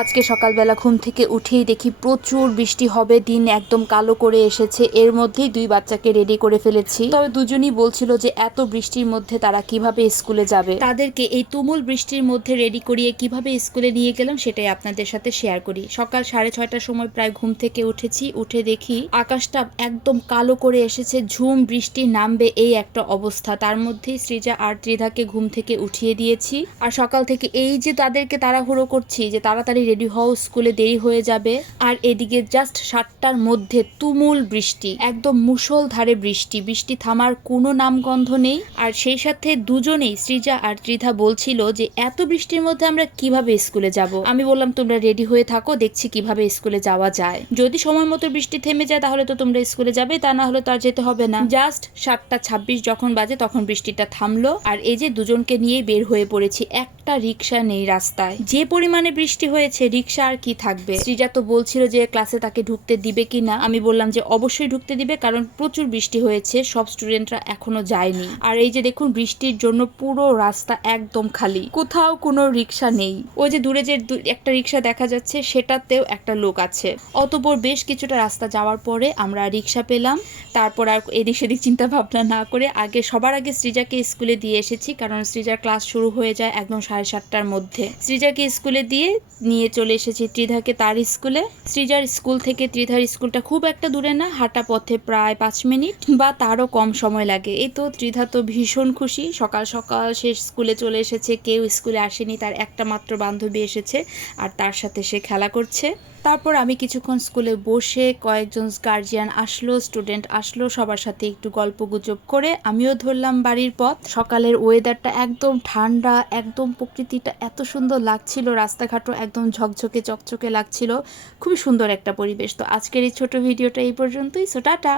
আজকে সকালবেলা ঘুম থেকে উঠেই দেখি প্রচুর বৃষ্টি হবে, দিন একদম কালো করে এসেছে। এর মধ্যেই দুই বাচ্চাকে রেডি করে ফেলেছি। তবে দুজনই বলছিল যে এত বৃষ্টির মধ্যে তারা কিভাবে স্কুলে যাবে। তাদেরকে এই তুমুল বৃষ্টির মধ্যে রেডি করিয়ে কিভাবে স্কুলে নিয়ে গেলাম সেটাই আপনাদের সাথে শেয়ার করি। সকাল 6:30টার সময় প্রায় ঘুম থেকে উঠেছি, উঠে দেখি আকাশটা একদম কালো করে এসেছে, ঝুম বৃষ্টি নামবে এই একটা অবস্থা। তার মধ্যেই সৃজা আর ত্রিধাকে ঘুম থেকে উঠিয়ে দিয়েছি। আর সকাল থেকে এই যে তাদেরকে তাড়াহুড়ো করছি যে তাড়াতাড়ি রেডি হও, স্কুলে দেরি হয়ে যাবে। আর এদিকে জাস্ট 7টার মধ্যে তুমুল বৃষ্টি, একদম মুষলধারে বৃষ্টি। বৃষ্টি থামার কোনো নামগন্ধ নেই। আর সেই সাথে দুজনেই সৃজা আর ত্রিধা বলছিল যে এত বৃষ্টির মধ্যে আমরা কিভাবে স্কুলে যাব। আমি বললাম তোমরা রেডি হয়ে থাকো, দেখছি কিভাবে স্কুলে যাওয়া যায়। যদি সময় মতো বৃষ্টি থেমে যায় তাহলে তো তোমরা স্কুলে যাবে, তা না হলে তো আর যেতে হবে না। জাস্ট 7:26 যখন বাজে তখন বৃষ্টিটা থামলো। আর এই যে দুজনকে নিয়ে বের হয়ে পড়েছি। একটা রিক্সা নেই রাস্তায়, যে পরিমাণে বৃষ্টি হয়েছে রিক্সা আর কি থাকবে। সৃজা তো বলছিল যে ক্লাসে তাকে ঢুকতে দিবে কিনা। আমি বললাম যে অবশ্যই ঢুকতে দিবে, কারণ প্রচুর বৃষ্টি হয়েছে, সব স্টুডেন্টরা এখনো যায়নি। আর এই যে দেখুন বৃষ্টির জন্য পুরো রাস্তা একদম খালি, কোথাও কোনো রিক্সা নেই। ওই যে দূরে যে একটা রিক্সা দেখা যাচ্ছে সেটাতেও একটা লোক আছে। অতঃপর বেশ কিছুটা রাস্তা যাওয়ার পরে আমরা রিক্সা পেলাম। তারপর আর এদিক সেদিক চিন্তা ভাবনা না করে সবার আগে সৃজাকে স্কুলে দিয়ে এসেছি, কারণ সৃজার ক্লাস শুরু হয়ে যায় একদম 7:30টার মধ্যে। সৃজাকে স্কুলে দিয়ে নিয়ে চলে এসেছি ত্রিধাকে তার স্কুলে। সৃজার স্কুল থেকে ত্রিধার স্কুলটা খুব একটা দূরে না, হাঁটা পথে প্রায় 5 মিনিট বা তারও কম সময় লাগে। এই তো ত্রিধা তো ভীষণ খুশি, সকাল সকাল সে স্কুলে চলে এসেছে। কেউ স্কুলে আসেনি, তার একটা মাত্র বান্ধবী এসেছে আর তার সাথে সে খেলা করছে। তারপর আমি কিছুক্ষণ স্কুলে বসে, কয়েকজন গার্জিয়ান আসলো, স্টুডেন্ট আসলো, সবার সাথে একটু গল্প গুজব করে আমিও ধরলাম বাড়ির পথ। সকালের ওয়েদারটা একদম ঠান্ডা, একদম প্রকৃতিটা এত সুন্দর লাগছিল, রাস্তাঘাটও একদম ঝকঝকে চকচকে লাগছিল। খুবই সুন্দর একটা পরিবেশ। তো আজকের এই ছোট ভিডিওটা এই পর্যন্তই। So tata.